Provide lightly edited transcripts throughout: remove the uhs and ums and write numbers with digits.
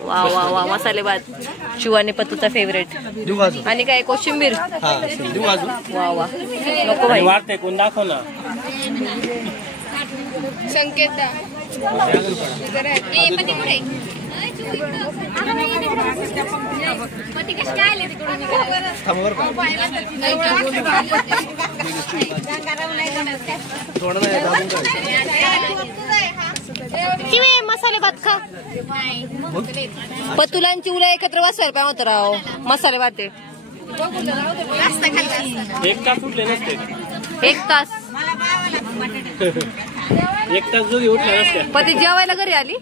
वा वा वा मसाले भात शिव आणि पत्तूचा फेवरेट. आणि काय कोशिंबीर. वा वा नको भाई वाटते कोण दाखव ना. संकेत मसाले भात खा. पतुलांची उला एकत्र बसायला पाहिजे होतं राव. मसाले भात आहे. 1 तास उठले नसते. 1 तास 1 तास जो उठले नसते. पती जेवायला घरी आली.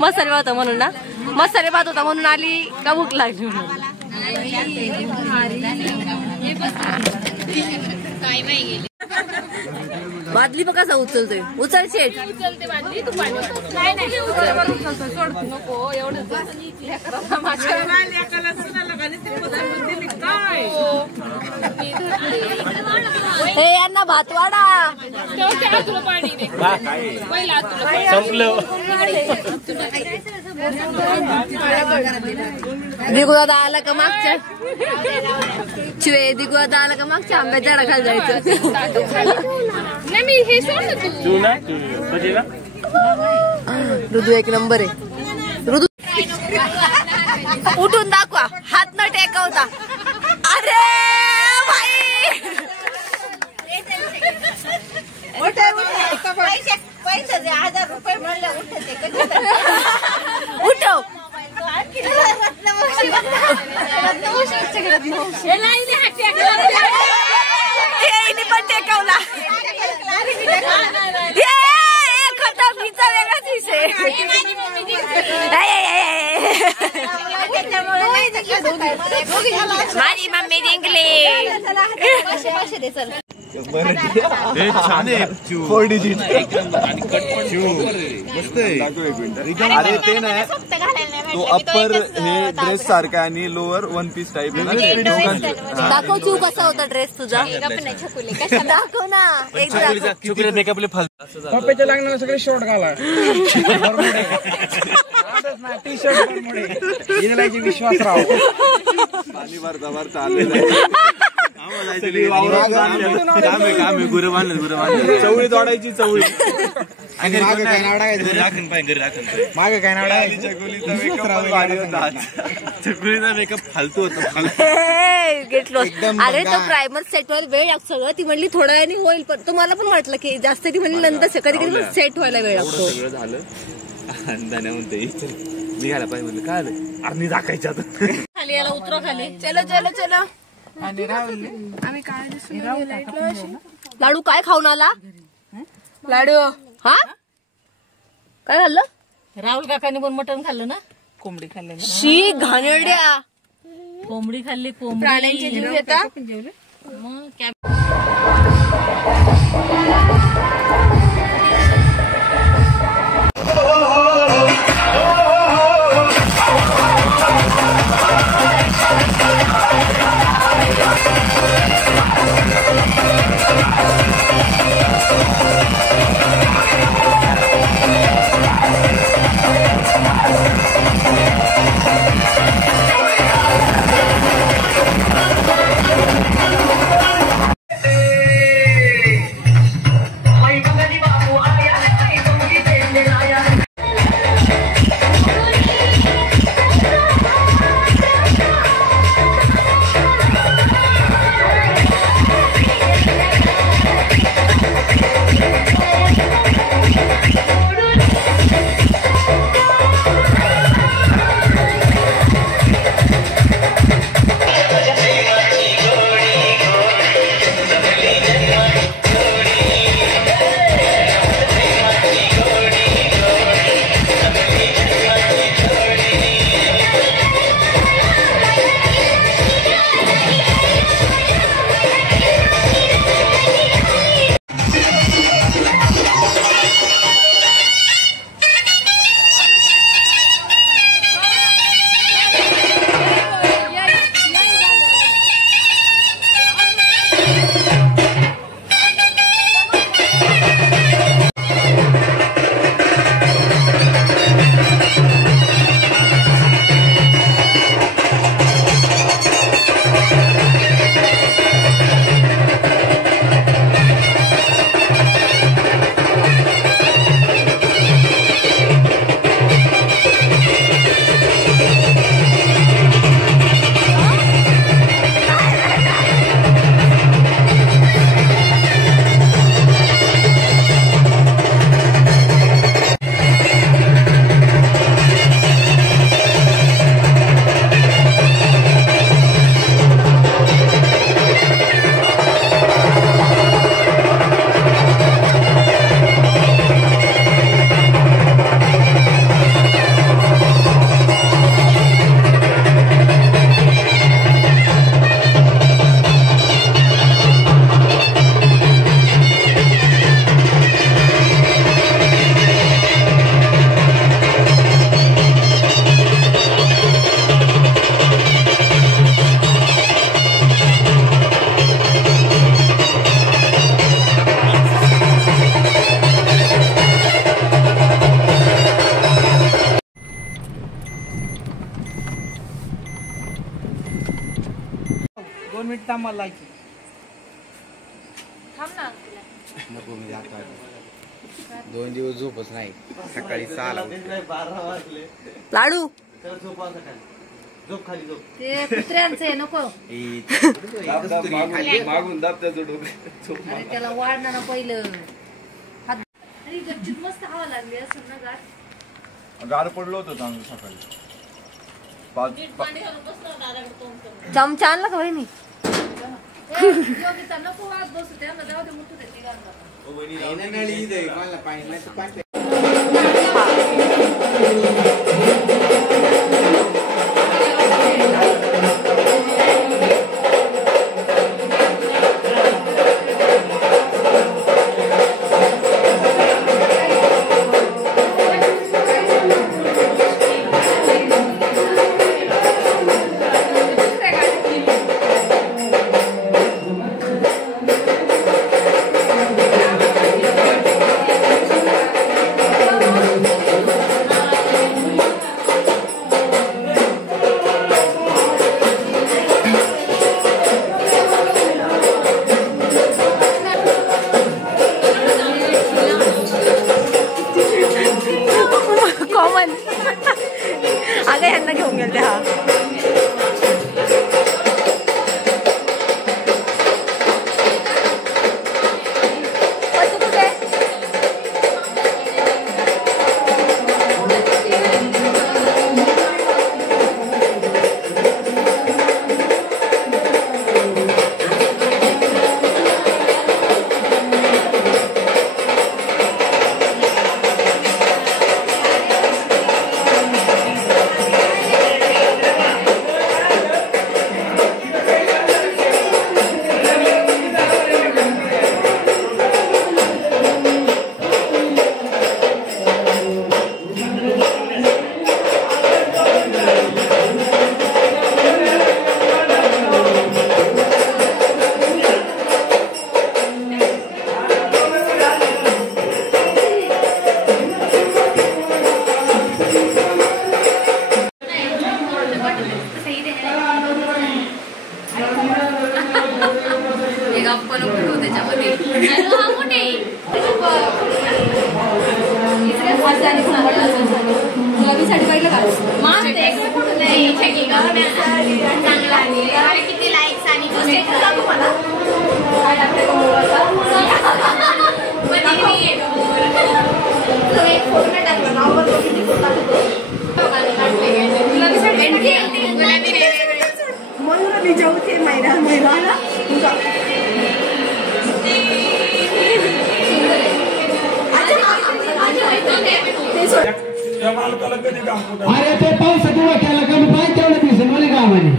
मसाले भात म्हणून ना. मसाले भात होता म्हणून आली का भूक लागली म्हणून. बादली बघ कसा उचलतोय. उचल शेट. उचलते बादली तू पाणी. नाही नाही उचलते सोड नको एवढं. हे यांना भात वाढा. तुला पाणी दे पहिला तुला संपलं. दिगू दादा आला का मागच्या चिवे. दिगू दादा आला का मागच्या आंब्यात जरा खाली जायचं. नाही मी हे सोड ना तू ना बजेला. ऋतू एक नंबर आहे. ऋतू उठून दाखवा. हात न टेकवता. अरे भाई पैसे 1000 रुपये म्हणले उठते. उठव. पण टेकवला. वेगळाच विषय. माझी मम्मी जिंकली. छान आहे 4 डिजिट. अरे ते नाही तो अप्पर हे ड्रेस सारखा आणि लोअर 1 पीस टाईप. दाखव चिव कसा होता ड्रेस तुझा. दाखव ना. एक मेकअपले पप्पाच्या लग्नाला सगळे शॉर्ट घाला. T shirt Vishwasrao. पाणी भरता भरता काम गुरं बांधलं. चवळी तोडायची. चवळी मागे काय नाडा. चकुलीचा मेकअप फालतू होता. घेतलो. अरे तो प्रायमर सेट व्हायला वेळ लागतो सगळं. ती म्हणली थोड्या वेळाने होईल पण तुम्हाला पण वाटलं की जास्त. ती म्हणली नंतर कधी कधी सेट व्हायला वेळ लागतो. सगळं झालं आणि म्हणते निघायला पाहिजे म्हणलं. काय आलं अर्नी दाखायच्या खाली याला उतरा खाली. चलो चलो चलो. आम्ही काय लाडू काय खाऊन आला. लाडू. हा काय खाल्लं. राहुल काकांनी पण मटण खाल्लं ना. कोंबडी खाल्ली ना. शी घाणेरड्या. कोंबडी खाल्ली. कोंबडी प्राण्यांचे जीव घेता. मग मला थांब ना. नको मी आता 2 दिवस झोपच नाही. सकाळी 6ला लाडू झोप खाली झोप. ते कुत्र्यांचं आहे नको. मागून दाब त्याचं डोकं. अरे त्याला वाढणार ना पहिलं. अरे गच्चीत मस्त हवा लागली असं ना गार. गार पडलं होतं चांगलं सकाळी. चमचा आणला का बहिणी? नको वाद बसू त्यांना जाऊ दे मुठू देते गाणं. नळी दे मला पाणी नाही तर पाणी. कॉमन अगं यांना घेऊन गेलते. हा गुलाबी साडी पाहिलं का? किती लाईक्स आणि अरे ते पावसाच्या वाट्याला कमी पाय तेवढं दिवस मला गावाने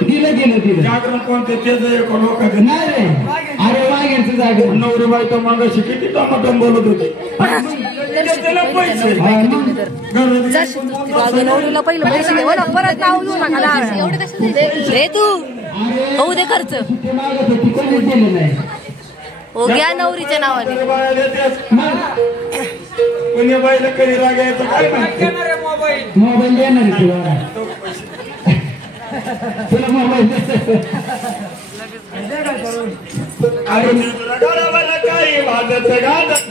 दिलं जागरण कोणते त्याचं एक लोकांचं नाही रे. अरे वाघ्यांचं जागर नवरी बायको मागाशी किती टमाटम बोलत होते. नवरीला पहिलं पैसे देऊ ना परत नाव घेऊ नका. एवढे कसे तू होऊ दे खर्च. ते मागत होती कोणीच दिलं नाही. हो घ्या नवरीच्या नावाने. पुण्य बाईला कधी राग यायचं काय माहिती. मोबाईल देणार तुला तुला मोबाईल अरे काही वाजत गाजत